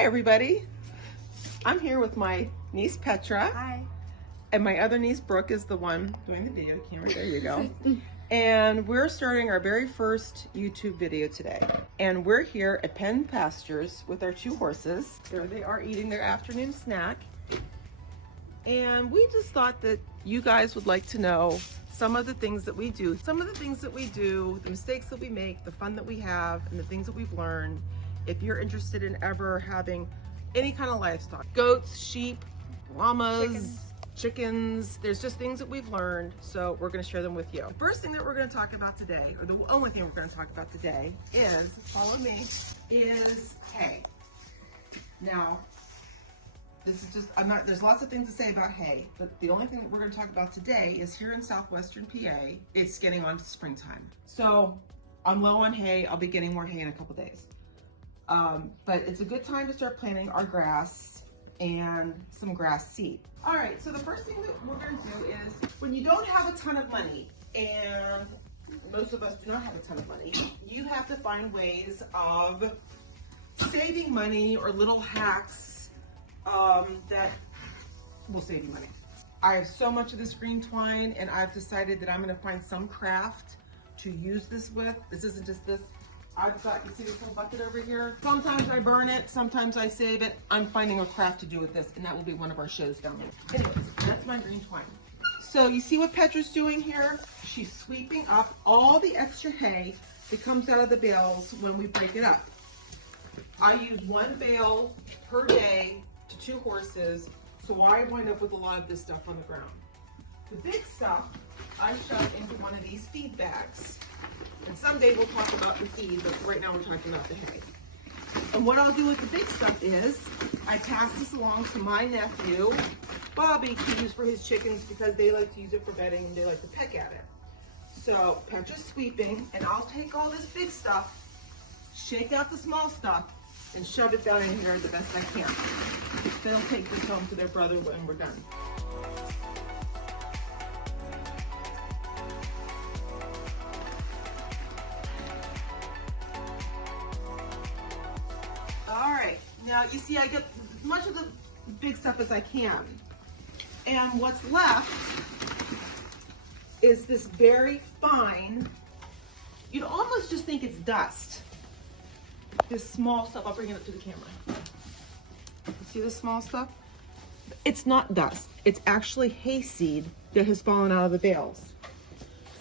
Hi everybody. I'm here with my niece Petra. Hi. And my other niece Brooke is the one doing the video camera. There you go. And we're starting our very first YouTube video today. And we're here at Penn Pastures with our two horses. There they are eating their afternoon snack. And we just thought that you guys would like to know some of the things that we do. Some of the things that we do, the mistakes that we make, the fun that we have, and the things that we've learned. If you're interested in ever having any kind of livestock, goats, sheep, llamas, chickens, there's just things that we've learned, so we're going to share them with you. The first thing that we're going to talk about today, or the only thing we're going to talk about today is, follow me, is hay. Now, this is just, there's lots of things to say about hay, but the only thing that we're going to talk about today is here in southwestern PA, it's getting on to springtime. So I'm low on hay. I'll be getting more hay in a couple days. But it's a good time to start planting our grass and some grass seed. All right, so the first thing that we're going to do is when you don't have a ton of money, and most of us do not have a ton of money, you have to find ways of saving money or little hacks that will save you money. I have so much of this green twine, and I've decided that I'm going to find some craft to use this with. This isn't just this. I've got, you see this little bucket over here? Sometimes I burn it, sometimes I save it. I'm finding a craft to do with this, and that will be one of our shows down there. Anyways, that's my green twine. So you see what Petra's doing here? She's sweeping up all the extra hay that comes out of the bales when we break it up. I use one bale per day to 2 horses, so I wind up with a lot of this stuff on the ground. The big stuff I shove into one of these feed bags. And someday we'll talk about the feed, but right now we're talking about the hay. And what I'll do with the big stuff is, I pass this along to my nephew, Bobby, to use for his chickens because they like to use it for bedding and they like to peck at it. So Petra's sweeping, and I'll take all this big stuff, shake out the small stuff, and shove it down in here the best I can. They'll take this home to their brother when we're done. Now, you see, I get as much of the big stuff as I can. And what's left is this very fine, you'd almost just think it's dust. This small stuff, I'll bring it up to the camera. You see this small stuff? It's not dust. It's actually hayseed that has fallen out of the bales.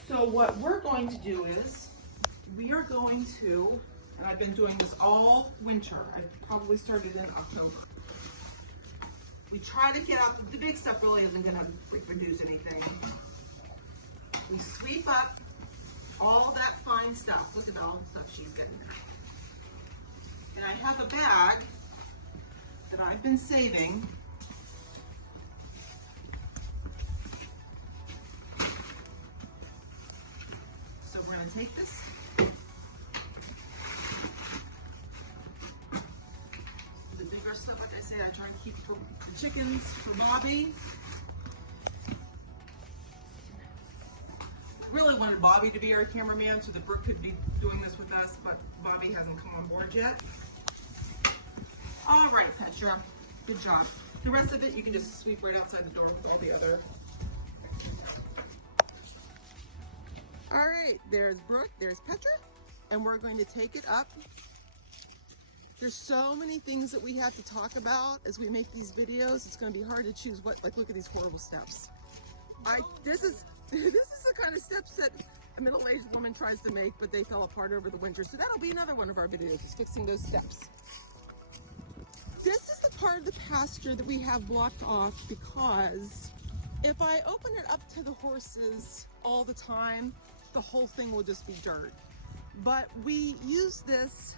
So what we're going to do is, we are going to, and I've been doing this all winter. I probably started in October. We try to get out, the big stuff really isn't gonna reproduce anything. We sweep up all that fine stuff. Look at all the stuff she's getting there. And I have a bag that I've been saving. So we're gonna take this. Stuff, like I said, I try and keep for the chickens for Bobby. Really wanted Bobby to be our cameraman so that Brooke could be doing this with us, but Bobby hasn't come on board yet. All right, Petra, good job. The rest of it you can just sweep right outside the door with all the other. All right, there's Brooke, there's Petra, and we're going to take it up. There's so many things that we have to talk about as we make these videos. It's going to be hard to choose what, like look at these horrible steps. This is the kind of steps that a middle-aged woman tries to make, but they fell apart over the winter. So that'll be another one of our videos, is fixing those steps. This is the part of the pasture that we have blocked off because if I open it up to the horses all the time, the whole thing will just be dirt. But we use this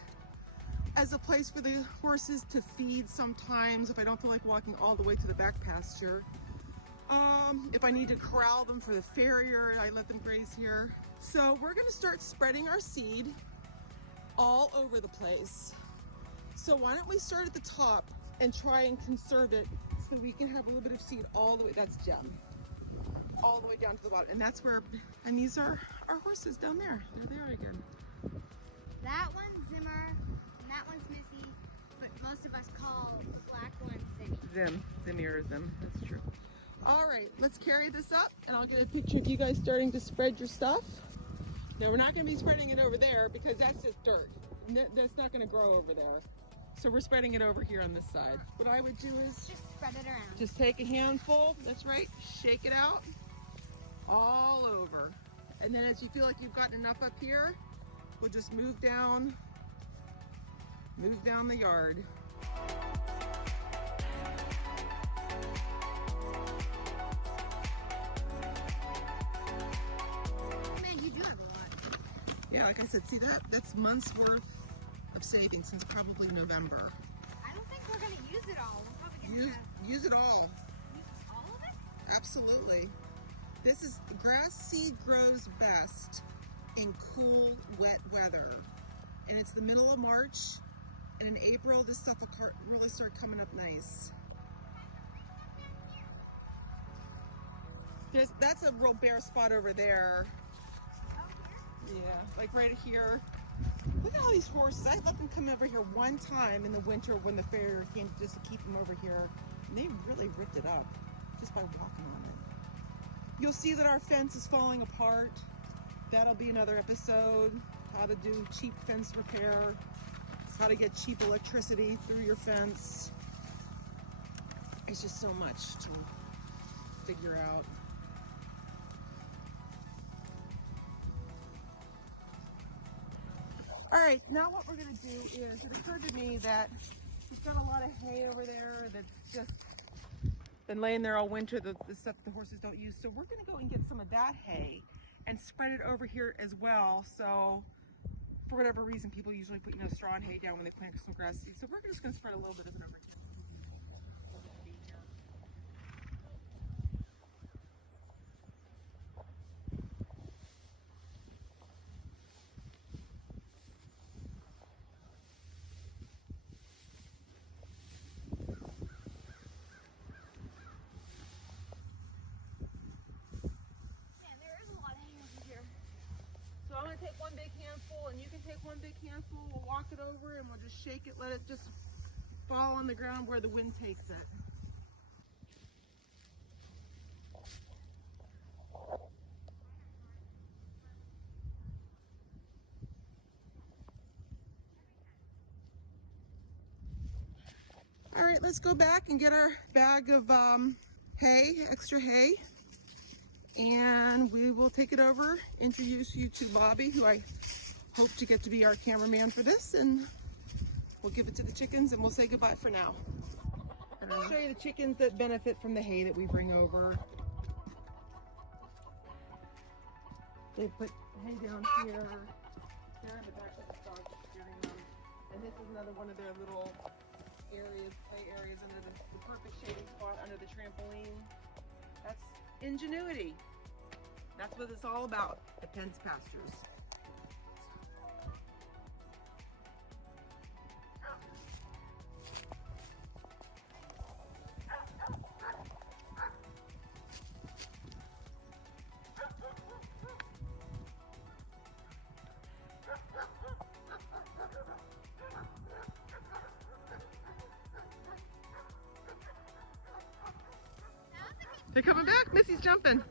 as a place for the horses to feed sometimes if I don't feel like walking all the way to the back pasture. If I need to corral them for the farrier, I let them graze here. So we're gonna start spreading our seed all over the place. So why don't we start at the top and try and conserve it so we can have a little bit of seed all the way, that's Gem, all the way down to the bottom. And that's where, and these are our horses down there. There they are again. That one's Zimmer, and that one's Missy, but most of us call the black ones zimmy. Zimmy or Zim, that's true. All right, let's carry this up and I'll get a picture of you guys starting to spread your stuff. No, we're not gonna be spreading it over there because that's just dirt. That's not gonna grow over there. So we're spreading it over here on this side. What I would do is just spread it around. Just take a handful, that's right, shake it out all over. And then as you feel like you've gotten enough up here, we'll just move down the yard. Man, you do have a lot. Yeah, like I said, see that's months worth of savings since probably November. I don't think we're gonna use it all. We'll probably get Use it all. Use all of it? Absolutely. This is grass seed grows best in cool, wet weather. And it's the middle of March, and in April, this stuff will really start coming up nice. That's a real bare spot over there. Yeah, like right here. Look at all these horses. I let them come over here one time in the winter when the fair came just to keep them over here. And they really ripped it up just by walking on it. You'll see that our fence is falling apart. That'll be another episode. How to do cheap fence repair. How to get cheap electricity through your fence. It's just so much to figure out. All right, now what we're gonna do is, it occurred to me that we've got a lot of hay over there that's just been laying there all winter, the stuff the horses don't use. So we're gonna go and get some of that hay and spread it over here as well. So for whatever reason, people usually put, straw and hay down when they plant some grass seeds. So we're just gonna spread a little bit of it over here. So I'm gonna take one big handful and you can take one big handful. We'll walk it over and we'll just shake it, let it just fall on the ground where the wind takes it. All right, let's go back and get our bag of hay, extra hay. And we will take it over, introduce you to Bobby, who I hope to get to be our cameraman for this, and we'll give it to the chickens and we'll say goodbye for now. And I'll show you the chickens that benefit from the hay that we bring over. They put hay down here. They're in the back of the dog steering them. And this is another one of their little areas, play areas under the perfect shading spot under the trampoline. That's ingenuity. That's what it's all about at Penn Pastures. They're coming back. Missy's jumping.